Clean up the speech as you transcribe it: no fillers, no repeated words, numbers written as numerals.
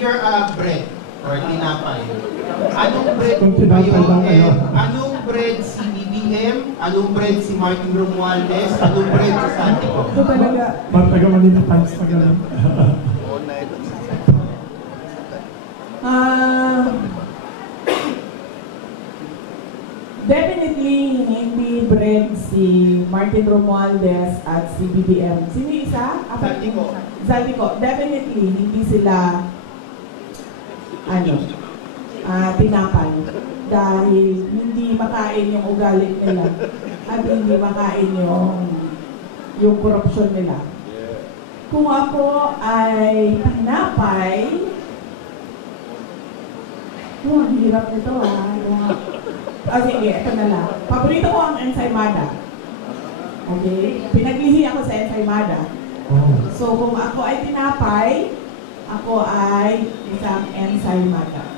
here bread or tinapay. Anong bread Kung po kayo? tinapay lang kayo. Anong bread si BBM? Anong bread si Martin Romualdez? Anong bread si Santico? Ito talaga. Taga Manila Times na gano'n. Definitely, hindi bread si Martin Romualdez at si BBM. Sino isa? Santico. Santico. Definitely, hindi sila tinapay. Dahil hindi makain yung ugali nila at hindi makain yung korupsyon nila. Kung ako ay tinapay, ang hirap nito sige, ito na lang. Paborito ko ang ensaymada. Okay? Pinaglihi ako sa ensaymada. So, kung ako ay tinapay, ako ay isang ensaymada.